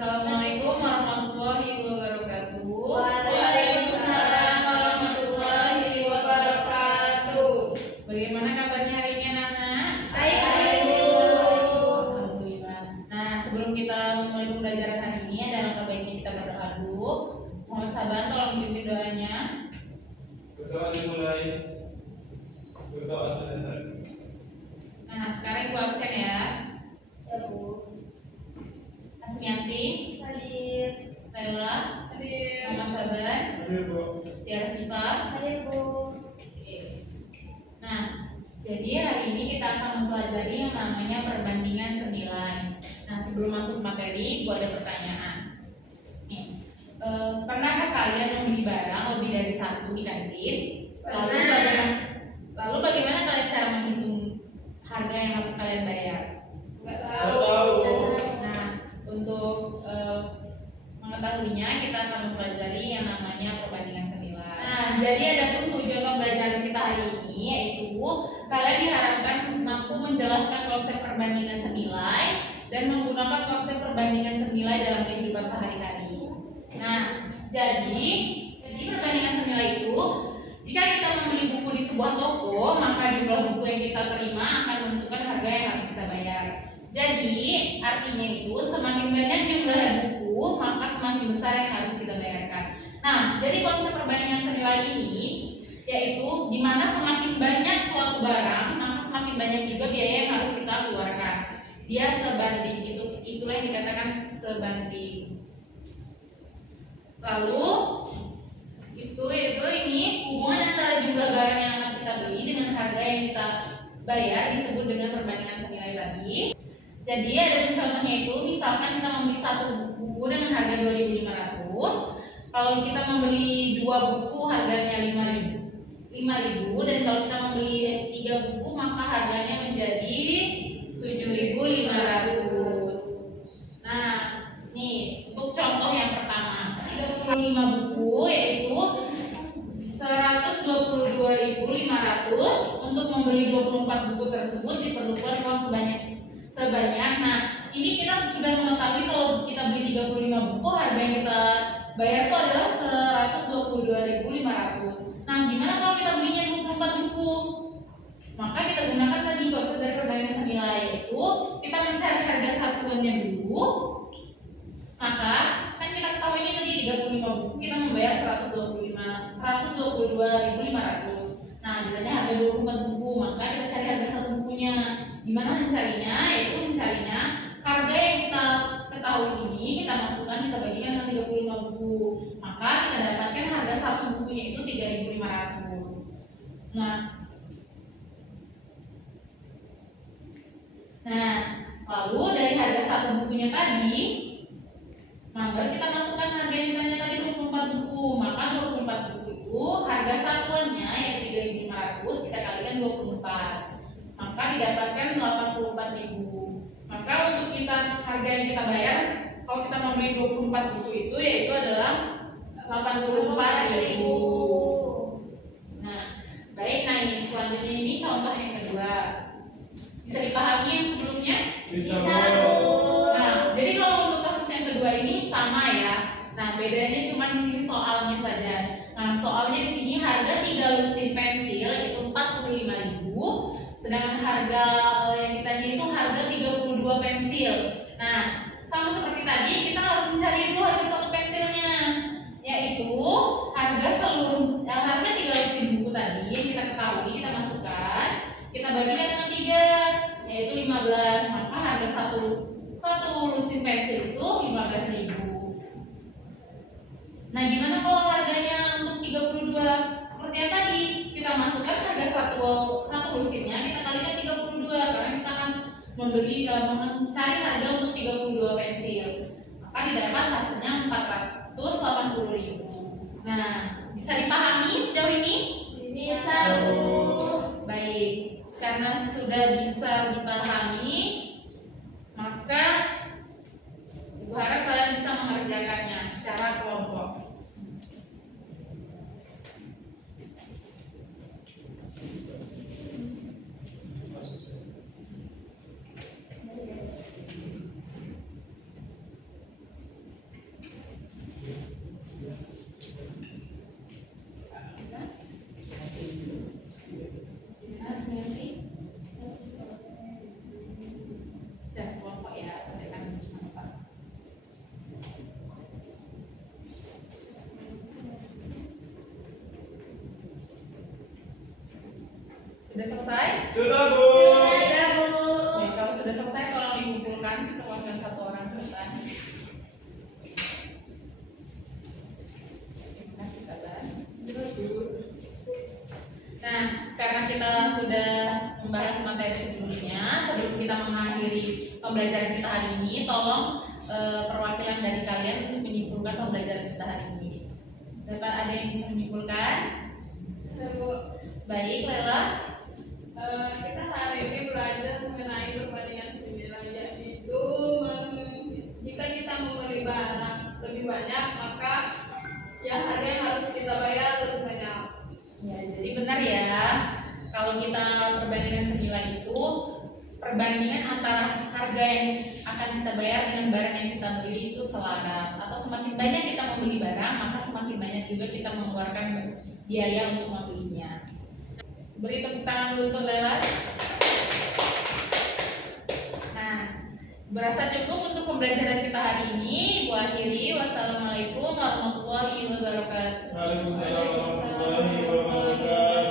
Assalamualaikum warahmatullahi wabarakatuh. Waalaikumsalam warahmatullahi wabarakatuh. Bagaimana kabarnya hari ini anak-anak? Baik. Alhamdulillah. Nah, sebelum kita mulai pembelajaran hari ini, ada langkah baiknya kita berdoa dulu. Mohon sabar, tolong pimpin doanya. Berdoa dimulai. Berdoa selesai. Nah, sekarang ibu absen ya. Ya, Bu. Asmiati, Hadir. Laila, Hadir. Muhammad Sabar, Hadir, Bu. Tiara Siva. Hadir, Bu. Oke. Nah, jadi hari ini kita akan mempelajari yang namanya perbandingan senilai. Nah, sebelum masuk materi, gua ada pertanyaan. Nih, pernahkah kalian membeli barang lebih dari satu di kantin? Lalu bagaimana kalian cara menghitung harga yang harus kalian bayar? Nggak tahu. Nah, untuk mengetahuinya kita akan mempelajari yang namanya perbandingan senilai. Nah, jadi ada pun tujuan pembelajaran kita hari ini, yaitu kalian diharapkan mampu menjelaskan konsep perbandingan senilai dan menggunakan konsep perbandingan senilai dalam kehidupan sehari-hari. Nah, jadi perbandingan senilai itu, jika kita membeli buku di sebuah toko, maka jumlah buku yang kita terima akan menentukan harga yang harus kita bayar. Jadi, artinya itu semakin banyak jumlah buku, maka semakin besar yang harus kita bayarkan. Nah, jadi konsep perbandingan senilai ini yaitu di mana semakin banyak suatu barang, maka semakin banyak juga biaya yang harus kita keluarkan. Dia sebanding, itulah yang dikatakan sebanding. Lalu ini hubungan antara jumlah barang yang akan kita beli dengan harga yang kita bayar disebut dengan perbandingan senilai tadi. Jadi ada contohnya itu, misalkan kita membeli satu buku dengan harga 2.500, kalau kita membeli dua buku harganya 5.000, dan kalau kita membeli 3 buku maka harganya menjadi 7.500. Nah, nih untuk contoh yang pertama, 35 buku yaitu 122.500. Untuk membeli 24 buku tersebut diperlukan uang sebanyak. Nah, ini kita sudah mengetahui kalau kita beli 35 buku, harga yang kita bayar itu adalah 122.500. Nah, gimana kalau kita belinya 24 buku? Maka kita gunakan tadi konsep dari perbandingan senilai, yaitu kita mencari harga satuannya dulu. Maka kan kita ketahui ini tadi 35 buku kita membayar 122.500. Nah, ditanya harga 24 buku, maka kita cari harga satu bukunya. Gimana mencarinya? Yaitu mencarinya harga yang kita ketahui ini kita masukkan, kita bagikan dengan 35 buku. Maka kita dapatkan harga satu bukunya itu 3.500. Nah, lalu dari harga satu bukunya tadi, baru kita masukkan harga yang ditanya tadi 24 buku. Maka 24 buku itu harga satuannya yaitu 3.500 kita kalikan 24. Maka didapatkan 84.000. Maka untuk kita harga yang kita bayar kalau kita membeli 24 buku itu yaitu adalah 84.000. Nah, baik. Nah, ini selanjutnya ini contoh yang kedua. Bisa dipahami yang sebelumnya? Bisa, Bu. Nah, jadi kalau untuk kasus yang kedua ini sama ya. Nah, bedanya cuma di sini soalnya saja. Nah, soalnya di sini harga 3 lusin pensil itu 45.000, sedangkan harga yang ditanya itu harga 32 pensil. Nah, sama seperti tadi kita harus mencari dulu harga satu pensilnya, yaitu harga seluruh harga 3 lusin buku tadi yang kita ketahui kita masukkan, kita bagikan dengan 3 yaitu 15. Maka harga satu lusin pensil itu 15.000. Nah, gimana kalau harganya untuk 32? Seperti yang tadi, kita masukkan harga satu lusinnya, kita kalikan 32 karena kita akan mencari harga untuk 32 pensil. Maka didapat hasilnya 480.000. Nah, bisa dipahami sejauh ini? Bisa, Bu. Baik, karena sudah bisa dipahami, maka Ibu harap kalian bisa mengerjakannya secara kelompok. Sudah selesai? Sudah, Bu. Sudah, Bu. Oke, kalau sudah selesai tolong dikumpulkan perwakilan satu orang ke depan. Terima kasih, sabar. Nah, karena kita sudah membahas materi sebelumnya, sebelum kita mengakhiri pembelajaran kita hari ini, tolong perwakilan dari kalian untuk menyimpulkan pembelajaran kita hari ini. Dapat ada yang bisa menyimpulkan? Baik, Lela. Kita hari ini belajar mengenai perbandingan sembilan, yaitu jika kita membeli barang lebih banyak, maka ya harga yang harus kita bayar lebih banyak. Ya, jadi benar ya. Kalau kita perbandingan senilai itu perbandingan antara harga yang akan kita bayar dengan barang yang kita beli itu selaras. Atau semakin banyak kita membeli barang, maka semakin banyak juga kita mengeluarkan biaya untuk membelinya. Beri tepuk tangan dulu untuk Lela. Nah, berasa cukup untuk pembelajaran kita hari ini. Bu akhiri, wassalamualaikum warahmatullahi wabarakatuh. Waalaikumsalam warahmatullahi wabarakatuh.